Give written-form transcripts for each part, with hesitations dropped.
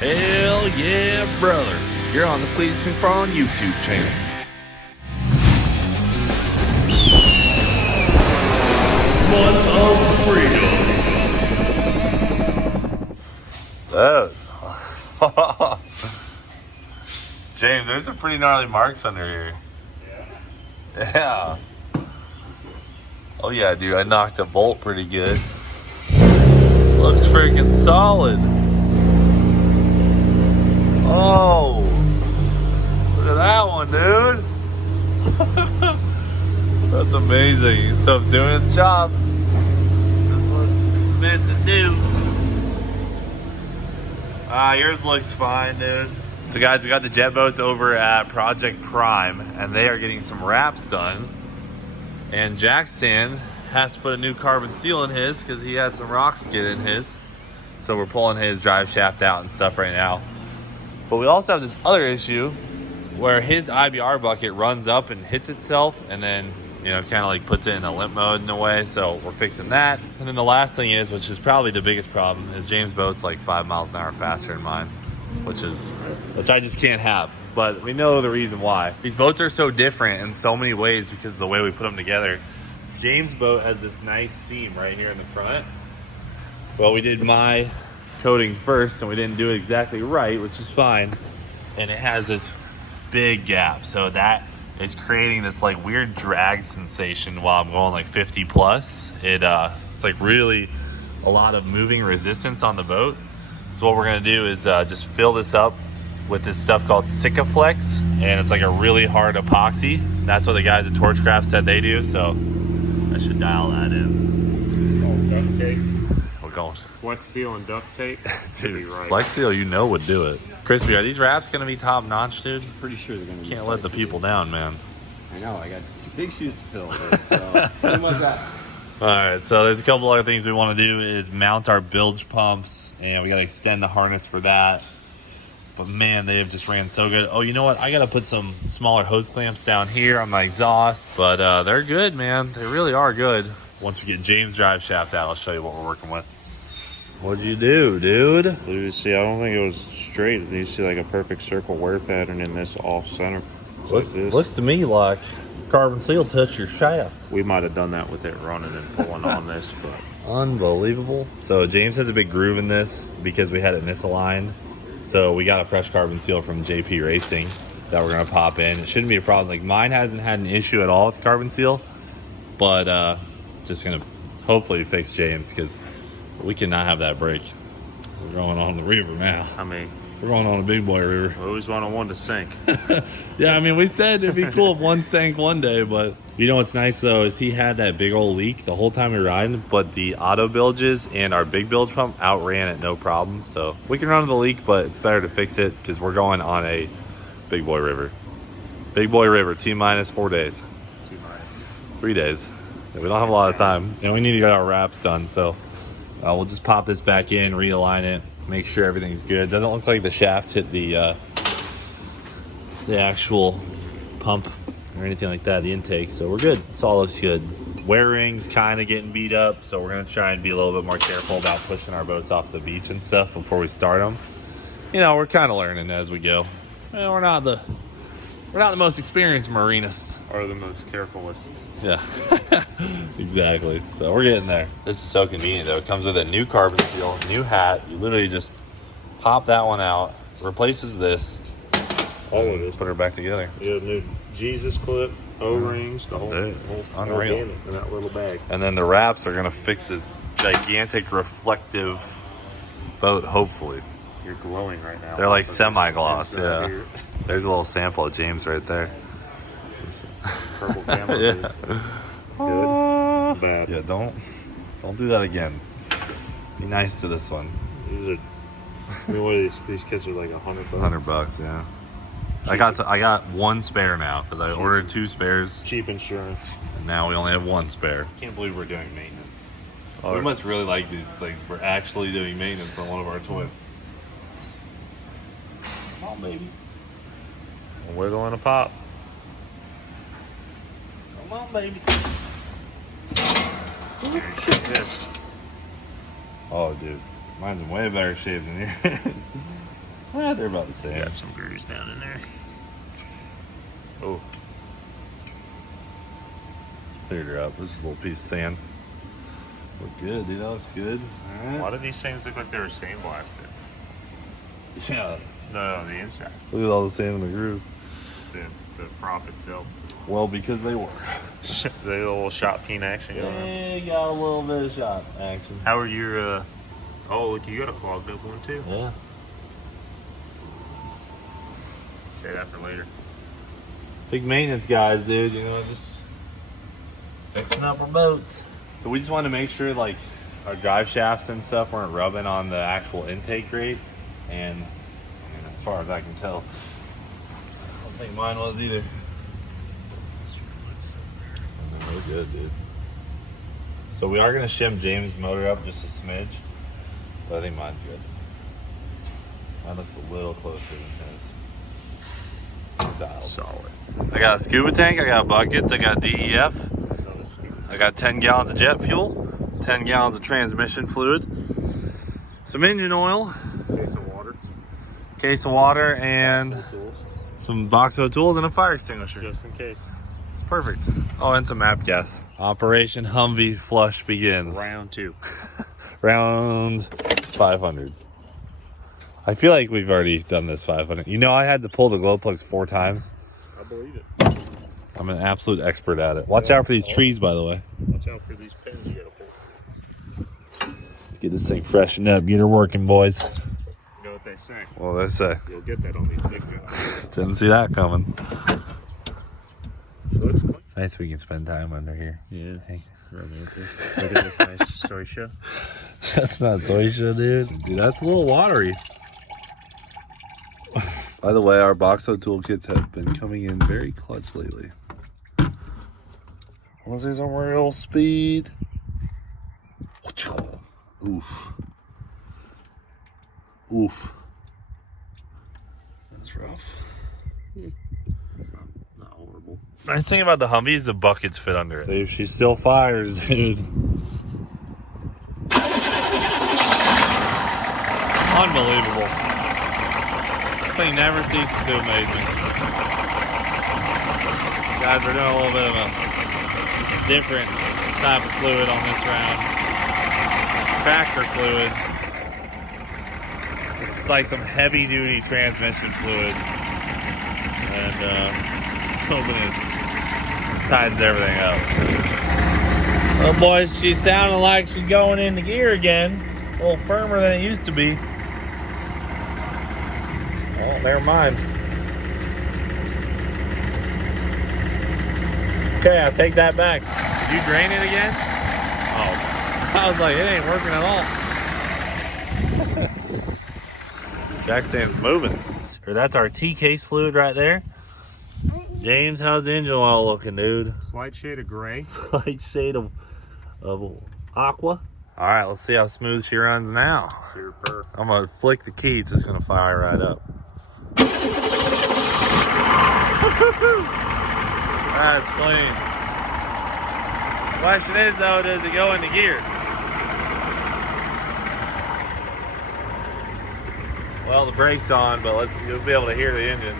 Hell yeah, brother. You're on the Cleetus McFarland YouTube channel. Month of Freedom. Oh. James, there's some pretty gnarly marks under here. Yeah. Oh yeah, dude, I knocked a bolt pretty good. Looks freaking solid. Oh, look at that one, dude. That's amazing. Stuff's doing its job. That's what it's meant to do. Yours looks fine, dude. So guys, we got the jet boats over at Project Prime, and they are getting some wraps done. And Jackson has to put a new carbon seal in his because he had some rocks get in his. So we're pulling his drive shaft out and stuff right now. But we also have this other issue where his IBR bucket runs up and hits itself and then, you know, kind of like puts it in a limp mode in a way. So we're fixing that. And then the last thing is, which is probably the biggest problem, is James' boat's like 5 miles an hour faster than mine, which I just can't have. But we know the reason why. These boats are so different in so many ways because of the way we put them together. James' boat has this nice seam right here in the front. Well, we did my coating first and we didn't do it exactly right, which is fine. And it has this big gap. So that is creating this like weird drag sensation while I'm going like 50 plus. It's like really a lot of moving resistance on the boat. So what we're gonna do is just fill this up with this stuff called Sikaflex, and it's like a really hard epoxy. That's what the guys at Torchcraft said they do, so I should dial that in. Duct tape. We're going. Flex seal and duct tape. Dude, right. Flex seal, you know, would do it. Crispy, are these wraps gonna be top notch, dude? Pretty sure they're gonna be. Can't let the people down, man. I know, I got some big shoes to fill, so pretty much that. All right, so there's a couple other things we want to do is mount our bilge pumps, and we got to extend the harness for that. But man, they have just ran so good. Oh, you know what? I got to put some smaller hose clamps down here on my exhaust, but they're good, man. They really are good. Once we get James' drive shaft out, I'll show you what we're working with. What'd you do, dude? You see, I don't think it was straight. You see like a perfect circle wear pattern in this off center. Looks, like this. Looks to me like carbon seal touched your shaft. We might have done that with it running and pulling on this, but unbelievable. So James has a big groove in this because we had it misaligned. So we got a fresh carbon seal from JP Racing that we're gonna pop in. It shouldn't be a problem. Like mine hasn't had an issue at all with carbon seal, but just gonna hopefully fix James because we cannot have that break. We're going on the river now. I mean, we're going on a big boy river. We always want one to sink. Yeah, I mean, we said it'd be cool if one sank one day, but you know what's nice though is he had that big old leak the whole time we were riding, but the auto bilges and our big bilge pump outran it no problem. So we can run the leak, but it's better to fix it because we're going on a big boy river. Big boy river, T-minus 4 days. T-minus 3 days. Yeah, we don't have a lot of time, and we need to get our wraps done. So we'll just pop this back in, realign it, make sure everything's good. Doesn't look like the shaft hit the actual pump or anything like that, the intake, so we're good. This all looks good. Wear rings kind of getting beat up, so we're gonna try and be a little bit more careful about pushing our boats off the beach and stuff before we start them. You know, we're kind of learning as we go. Well, we're not the most experienced marinists. Or the most carefulest. Yeah, exactly. So we're getting there. This is so convenient though. It comes with a new carbon seal, new hat. You literally just pop that one out, replaces this, all of it. Put her back together. You have new Jesus clip, O-rings, the whole unreal in that little bag. And then the wraps are gonna fix this gigantic reflective boat, hopefully. You're glowing right now. They're like semi-gloss, yeah. There's a little sample of James right there. Purple camera. Yeah. Good. Bad. Yeah, don't do that again. Be nice to this one. These are. I mean, what are these kits are like $100. $100, yeah. I got one spare now because I ordered 2 spares. Cheap insurance. And now we only have 1 spare. Can't believe we're doing maintenance. We must really like these things. We're actually doing maintenance on one of our toys. Come on, baby. We're going to pop. Come on, baby. This. Oh, dude. Mine's in way better shape than yours. They're about the same. Got some grooves down in there. Oh. Cleared her up. This is a little piece of sand. Look good, dude. That looks good. All A right. lot of these things look like they were sandblasted. Yeah. No, on the inside. Look at all the sand in the groove. The prop itself. Well, because they were. The little shot peen action going on. They got a little bit of shot action. How are your, oh, look, you got a clogged up one too. Yeah. Say that for later. Big maintenance guys, dude. You know, just fixing up our boats. So we just wanted to make sure, like, our drive shafts and stuff weren't rubbing on the actual intake grate. And, I mean, as far as I can tell, I don't think mine was either. We're good, dude. So we are gonna shim James' motor up just a smidge, but I think mine's good. Mine looks a little closer than his. Dialed. Solid. I got a scuba tank, I got buckets, I got DEF, I got 10 gallons of jet fuel, 10 gallons of transmission fluid, some engine oil, case of water, and some Boxo tools and a fire extinguisher. Just in case. It's perfect. Oh, and some map gas. Operation Humvee flush begins. Round 2. Round 500. I feel like we've already done this 500. You know, I had to pull the glow plugs 4 times. I believe it. I'm an absolute expert at it. Watch out for these trees, by the way. Watch out for these pins you gotta pull. Let's get this thing freshened up. Get her working, boys. You know what they say. Well, they say. You'll get that on these big guys. Didn't see that coming. Looks clean. Nice we can spend time under here. Yes. Hey. Romantic. Look at this nice soy show. That's not Zoisha, dude. Dude, that's a little watery. By the way, our Boxo toolkits have been coming in very clutch lately. Let's see some real speed. Oof. Oof. That's rough. It's not horrible. Nice thing about the Humvee is the buckets fit under it. She still fires, dude. Unbelievable. Thing never ceases to amaze me. Guys, we're doing a little bit of a different type of fluid on this round. Tractor fluid. This is like some heavy duty transmission fluid. And hoping it tightens everything up. Well, boys, she's sounding like she's going into gear again. A little firmer than it used to be. Oh, never mind. Okay, I'll take that back. Did you drain it again? Oh, I was like, it ain't working at all. Jack stand's moving. So that's our T-case fluid right there. James, how's the engine oil looking, dude? Slight shade of gray. Slight shade of aqua. All right, let's see how smooth she runs now. Super. I'm gonna flick the key, it's just gonna fire right up. That's clean. Question is though, does it go into gear? Well, the brake's on, but you'll be able to hear the engine.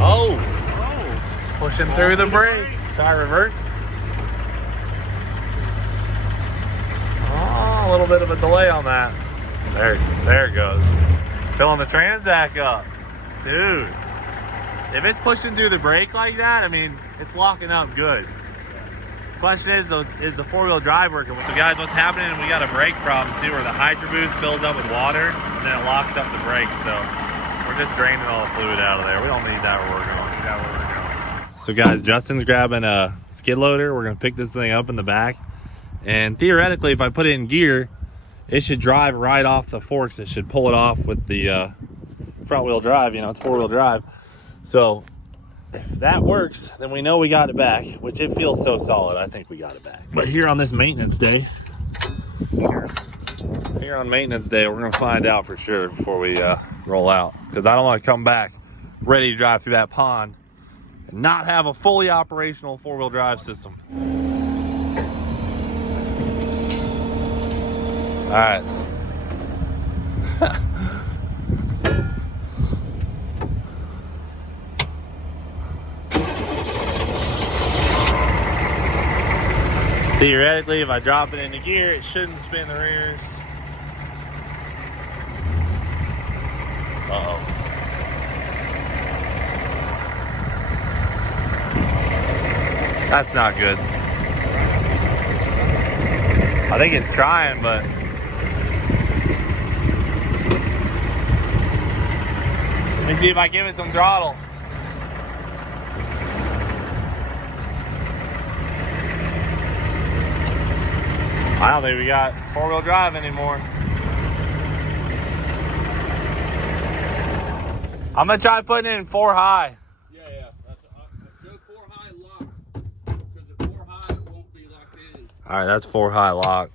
Oh! Pushing through the brake. Try reverse. Oh, a little bit of a delay on that. There it goes. Filling the transac up. Dude. If it's pushing through the brake like that, I mean, it's locking up good. Question is, though, is the four-wheel drive working? So guys, what's happening, we got a brake problem too, where the Hydro Boost fills up with water, and then it locks up the brake. So we're just draining all the fluid out of there. We don't need that where we're going. So guys, Justin's grabbing a skid loader. We're gonna pick this thing up in the back. And theoretically, if I put it in gear, it should drive right off the forks. It should pull it off with the front wheel drive, you know, it's four-wheel drive. So if that works, then we know we got it back, which it feels so solid. I think we got it back. But here on this maintenance day, here on maintenance day, we're gonna find out for sure before we roll out. Because I don't want to come back ready to drive through that pond and not have a fully operational four-wheel drive system. All right. Theoretically, if I drop it into gear, it shouldn't spin the rears. Uh-oh. That's not good. I think it's trying, but let me see if I give it some throttle. I don't think we got four-wheel drive anymore. I'm gonna try putting it in 4 high. Yeah. Go 4 high lock. Because at 4 high, it won't be locked in. All right, that's 4 high lock.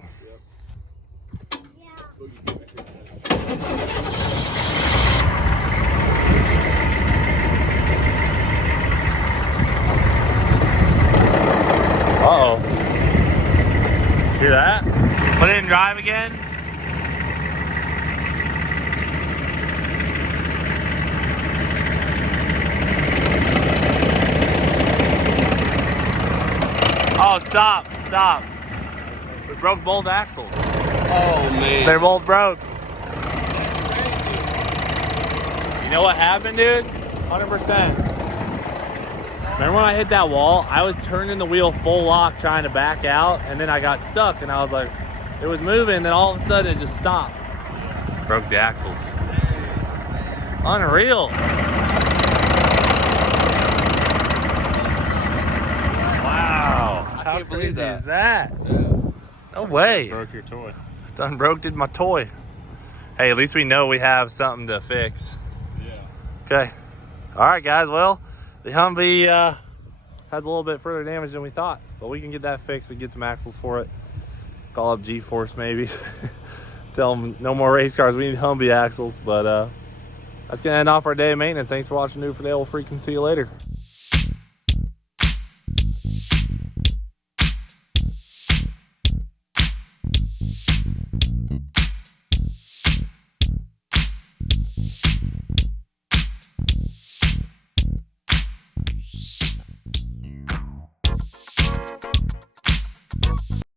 Uh-oh. Hear that? Put it in drive again. Oh, stop. We broke both axles. Oh, man. They're both broke. You know what happened, dude? 100%. Remember when I hit that wall? I was turning the wheel full lock trying to back out, and then I got stuck, and I was like, it was moving, and then all of a sudden it just stopped. Broke the axles. Unreal. Wow. How can't believe crazy that. is that? Yeah. No way. Broke your toy. Done broke did my toy. Hey, at least we know we have something to fix. Yeah. Okay. All right, guys. Well, the Humvee has a little bit further damage than we thought, but we can get that fixed. We can get some axles for it. Call up G-Force maybe. Tell them no more race cars. We need Humvee axles. But that's gonna end off our day of maintenance. Thanks for watching New for the Old Freak, and see you later.